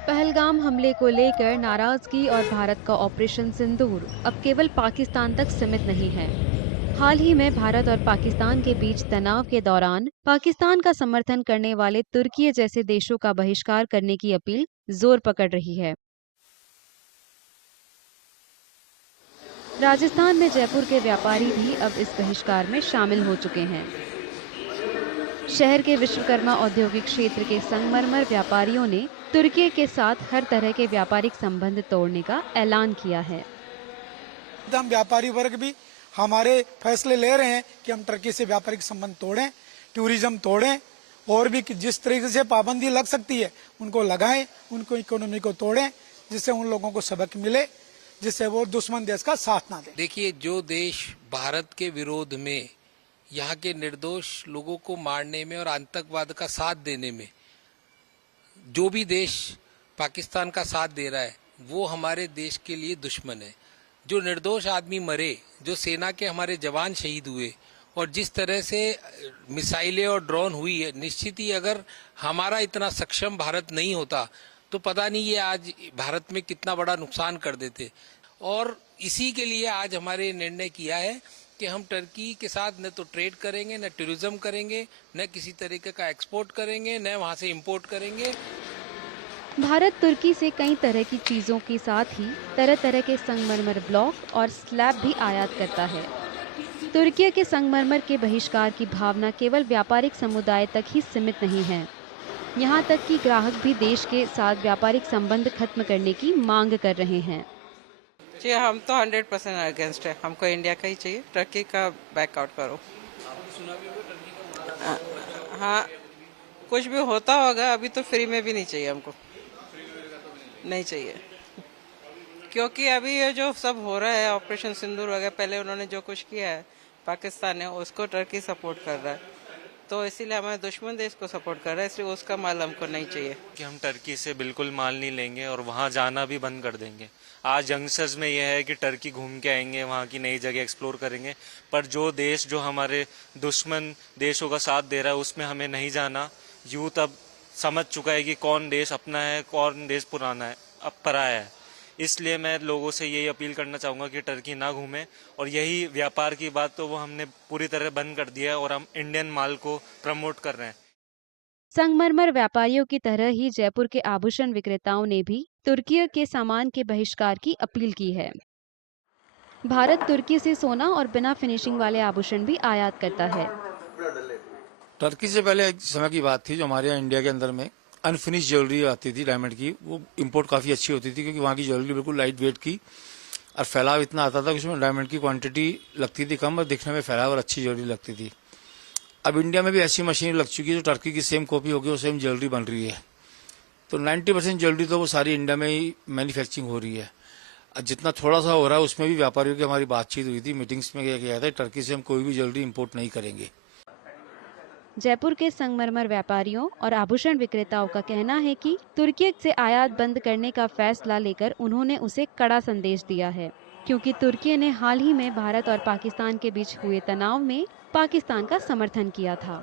पहलगाम हमले को लेकर नाराजगी और भारत का ऑपरेशन सिंदूर अब केवल पाकिस्तान तक सीमित नहीं है। हाल ही में भारत और पाकिस्तान के बीच तनाव के दौरान पाकिस्तान का समर्थन करने वाले तुर्की जैसे देशों का बहिष्कार करने की अपील जोर पकड़ रही है। राजस्थान में जयपुर के व्यापारी भी अब इस बहिष्कार में शामिल हो चुके हैं। शहर के विश्वकर्मा औद्योगिक क्षेत्र के संगमरमर व्यापारियों ने तुर्की के साथ हर तरह के व्यापारिक संबंध तोड़ने का ऐलान किया है। हम व्यापारी वर्ग भी हमारे फैसले ले रहे हैं कि हम टर्की से व्यापारिक संबंध तोड़ें, टूरिज्म तोड़ें और भी जिस तरीके से पाबंदी लग सकती है उनको लगाएं, उनको इकोनॉमी को तोड़ें, जिससे उन लोगों को सबक मिले, जिससे वो दुश्मन देश का साथ ना दे। देखिए, जो देश भारत के विरोध में, यहाँ के निर्दोष लोगों को मारने में और आतंकवाद का साथ देने में, जो भी देश पाकिस्तान का साथ दे रहा है वो हमारे देश के लिए दुश्मन है। जो निर्दोष आदमी मरे, जो सेना के हमारे जवान शहीद हुए और जिस तरह से मिसाइलें और ड्रोन हुई है, निश्चित ही अगर हमारा इतना सक्षम भारत नहीं होता तो पता नहीं ये आज भारत में कितना बड़ा नुकसान कर देते। और इसी के लिए आज हमारे निर्णय किया है कि हम टर्की के साथ न तो ट्रेड करेंगे, न टूरिज्म करेंगे, न किसी तरीके का एक्सपोर्ट करेंगे, न वहाँ से इंपोर्ट करेंगे। भारत तुर्की से कई तरह की चीजों के साथ ही तरह तरह के संगमरमर ब्लॉक और स्लैब भी आयात करता है। तुर्की के संगमरमर के बहिष्कार की भावना केवल व्यापारिक समुदाय तक ही सीमित नहीं है। यहाँ तक कि ग्राहक भी देश के साथ व्यापारिक संबंध खत्म करने की मांग कर रहे हैं। जी, हम तो 100% अगेंस्ट है। हमको इंडिया का ही चाहिए, टर्की का बैकआउट करो। हाँ, कुछ भी होता होगा, अभी तो फ्री में भी नहीं चाहिए हमको, नहीं चाहिए। क्योंकि अभी ये जो सब हो रहा है ऑपरेशन सिंदूर वगैरह, पहले उन्होंने जो कुछ किया है पाकिस्तान ने, उसको टर्की सपोर्ट कर रहा है, तो इसीलिए हमारे दुश्मन देश को सपोर्ट कर रहा है, इसलिए उसका माल हमको नहीं चाहिए। कि हम टर्की से बिल्कुल माल नहीं लेंगे और वहाँ जाना भी बंद कर देंगे। आज यंगस्टर्स में यह है कि टर्की घूम के आएंगे, वहाँ की नई जगह एक्सप्लोर करेंगे, पर जो देश जो हमारे दुश्मन देशों का साथ दे रहा है उसमें हमें नहीं जाना। यूथ अब समझ चुका है कि कौन देश अपना है, कौन देश पुराना है, अब पराया है। इसलिए मैं लोगों से यही अपील करना चाहूँगा कि टर्की ना घूमें। और यही व्यापार की बात तो वो हमने पूरी तरह बंद कर दिया है और हम इंडियन माल को प्रमोट कर रहे हैं। संगमरमर व्यापारियों की तरह ही जयपुर के आभूषण विक्रेताओं ने भी तुर्की के सामान के बहिष्कार की अपील की है। भारत तुर्की से सोना और बिना फिनिशिंग वाले आभूषण भी आयात करता है। टर्की से पहले एक समय की बात थी, जो हमारे यहाँ इंडिया के अंदर में अनफिनिश ज्वेलरी आती थी डायमंड की, वो इंपोर्ट काफ़ी अच्छी होती थी, क्योंकि वहाँ की ज्वेलरी बिल्कुल लाइट वेट की और फैलाव इतना आता था कि उसमें डायमंड की क्वांटिटी लगती थी कम और दिखने में फैलाव और अच्छी ज्वेलरी लगती थी। अब इंडिया में भी ऐसी मशीन लग चुकी है जो टर्की की सेम कॉपी होगी और सेम ज्वेलरी बन रही है। तो 90% ज्वेलरी तो वो सारी इंडिया में ही मैन्युफैक्चरिंग हो रही है। जितना थोड़ा सा हो रहा है उसमें भी व्यापारियों की हमारी बातचीत हुई थी, मीटिंग्स में किया था, टर्की से हम कोई भी ज्वेलरी इंपोर्ट नहीं करेंगे। जयपुर के संगमरमर व्यापारियों और आभूषण विक्रेताओं का कहना है कि तुर्की से आयात बंद करने का फैसला लेकर उन्होंने उसे कड़ा संदेश दिया है, क्योंकि तुर्की ने हाल ही में भारत और पाकिस्तान के बीच हुए तनाव में पाकिस्तान का समर्थन किया था।